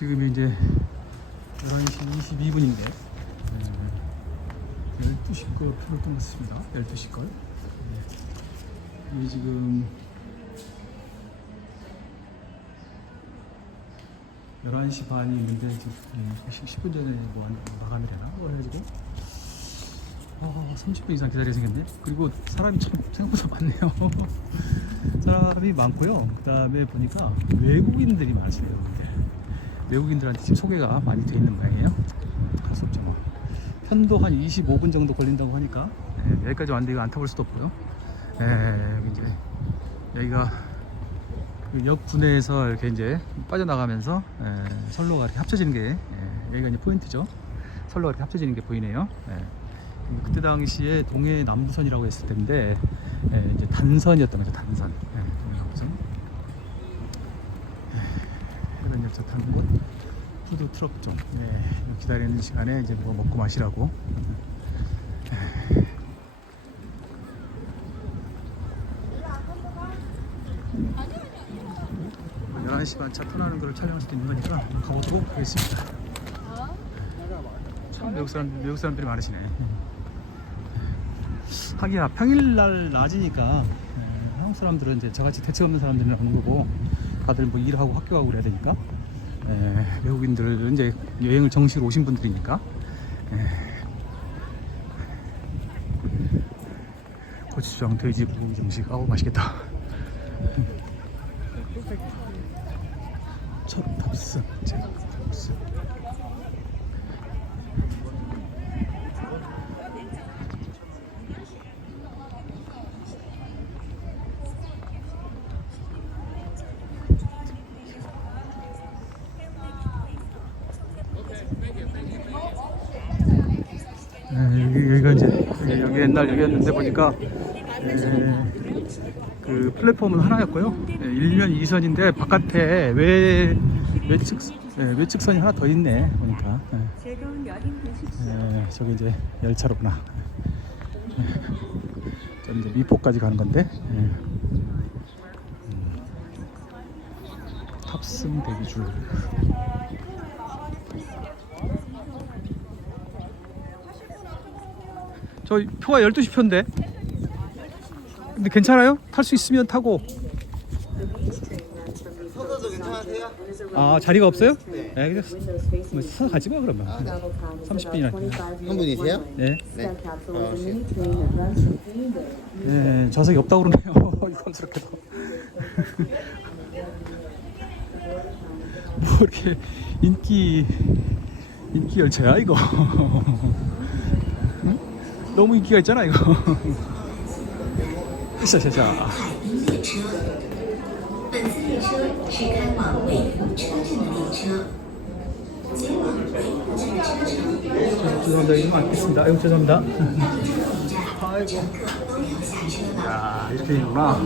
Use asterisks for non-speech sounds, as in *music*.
지금 이제 11시 22분인데 12시 거 표를 끊었습니다. 12시 걸. 네. 이게 지금 11시 반이 있는데 지금 10분 전에 뭐 한- 마감이 되나? 그래가지고 어, 30분 이상 기다리게 생겼네. 그리고 사람이 참 생각보다 많네요. *laughs* 사람이 많고요. 그 다음에 보니까 외국인들이 많으시네요. 외국인들한테 지금 소개가 많이 돼 있는 모양이에요. 갈수 없죠 뭐. 편도 한 25분 정도 걸린다고 하니까 예, 여기까지 왔는데 이거 안 타볼 수도 없고요. 예, 여기 이제 여기가 그 역분해에서 이렇게 이제 빠져나가면서 예, 선로가 이렇게 합쳐지는 게 예, 여기가 이제 포인트죠. 선로가 이렇게 합쳐지는 게 보이네요. 예. 그때 당시에 동해 남부선이라고 했을 텐데 예, 이제 단선이었던 거죠. 단선. 예, 동해 남부선. 열차 타는 곳 푸드 트럭 좀 예, 기다리는 시간에 이제 뭐 먹고 마시라고. 예. 예. 11시 반차 떠나는 걸 촬영할 수도 있는 거니까 가보도록 하겠습니다. 참 외국 사람 외국 사람들이 많으시네. 하기야 평일날 낮이니까 음, 한국 사람들은 이제 저같이 대책 없는 사람들은 오는 거고 다들 뭐 일하고 학교 가고 그래야 되니까 에, 외국인들은 이제 여행을 정식으로 오신 분들이니까. 에, 고추장 돼지 불고기 정식. 아우 맛있겠다. 첫 탑승 제탑 네, 여기, 여기가 이제 여기, 옛날 여기였는데 보니까 에, 그 플랫폼은 하나였고요. 네, 1면 2선인데 바깥에 외 외측 네, 외측선이 하나 더 있네 보니까. 네, 저기 이제 열차로구나. 네. 저 이제 미포까지 가는 건데. 네. 음. 탑승 대기 줄. 저 표가 12시 표인데. 근데 괜찮아요? 탈 수 있으면 타고. 괜찮으세요? 아, 자리가 없어요? 네. 그냥 뭐 서서 가지 마 그러면. 30분이나. 한 분이세요? 네. 네. 네, 좌석이 없다고 그러네요. *laughs* 이상스럽게도. *laughs* 뭐 이렇게 인기 인기 열차야 이거. *laughs* 너무 인기가 있잖아 이거. *laughs* 샤샤샤 죄송합니다. 이름 안겠습니다. 아이고 죄송합니다. 아이고. 야 이렇게 되는구나.